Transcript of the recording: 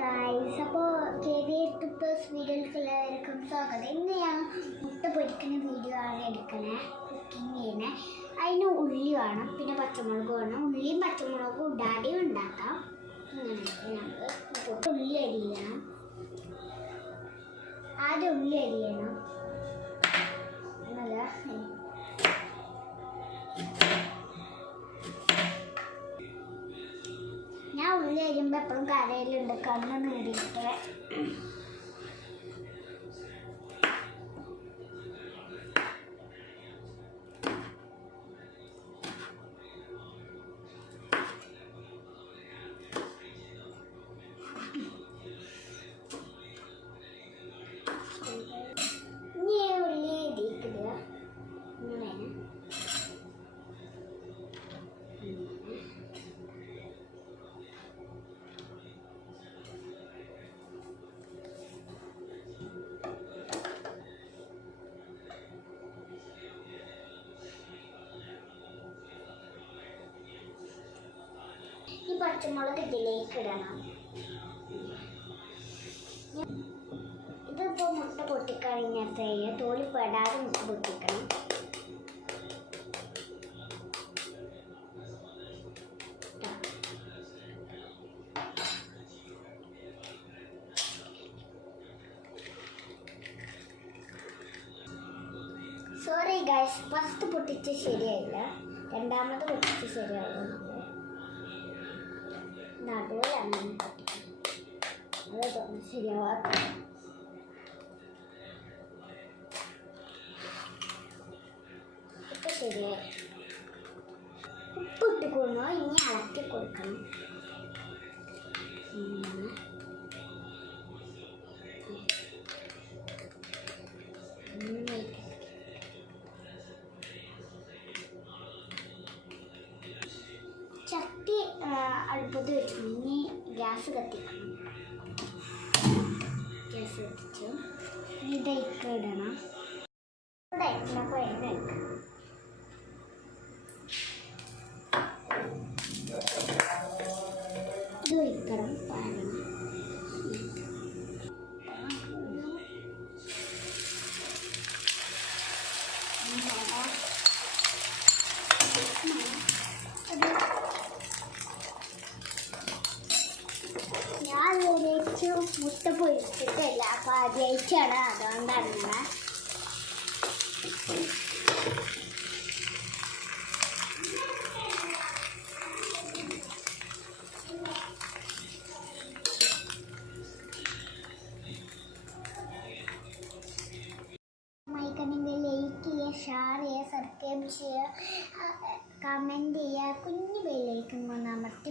Guys അപ്പോൾ K V ടുപ്പേഴ്സ് വീഡിയോയിലേക്ക് എല്ലാവർക്കും സ്വാഗതം. ഇന്ന് ഞാൻ മുട്ട പൊരിക്കുന്ന വീഡിയോ ആണ് എടുക്കണേ കുക്കിംഗ് ചെയ്യണേ. അതിന് ഉള്ളി വേണം പിന്നെ പച്ചമുളക് വേണം. ഉള്ളിയും പച്ചമുളകും ഉണ്ടാടിയും ഉണ്ടാക്കാം. നമുക്ക് ഉള്ളി അരിയണം ആദ്യം ഉള്ളി അരിയണം എന്നല്ല അരിയുമ്പോൾ എപ്പോഴും കരയിലുണ്ട്. കണ്ണ് നേടിയിട്ട് ഇനി ഈ പച്ചമുളക് ഇതിലേക്ക് ഇടണം ഇതിപ്പോൾ മുട്ട പൊട്ടിക്കഴിഞ്ഞാൽ തോലി പെടാതെ മുട്ട പൊട്ടിക്കണം. സോറി ഗൈസ് ഫസ്റ്റ് പൊട്ടിച്ച് ശരിയായില്ല. രണ്ടാമത് പൊട്ടിച്ച് ശരിയാവുന്നു നടുവിലാണ് ഞാൻ പൊട്ടിക്കുന്നത് അത് തോന്നുന്നു ശരിയാവാത്ത ഇപ്പൊ ശരിയായി ഉപ്പ് ഇട്ട് കൊടുക്കണോ ഇനി ഇളക്കി കൊടുക്കണം അടുപ്പത്ത് വെച്ചു. ഇനി ഗ്യാസ് കത്തിക്കണം ഗ്യാസ് കത്തിച്ചു. ഇതൊക്കെ ഇടണം. ഇവിടെ ഇട്ടപ്പോൾ എണ്ണ ഇത് ഒരിക്കണം പാരണം ഞാൻ വിചാരിച്ചു മുട്ട പൊരിച്ചിട്ടില്ല അപ്പൊ ആദ്യമായിട്ടാണ് അതുകൊണ്ടാണ് ഷെയർ സബ്സ്ക്രൈബ് ചെയ്യുക കമന്റ് ചെയ്യുക കുഞ്ഞു ബെല്ലേക്ക് ഒന്ന് അമർത്തി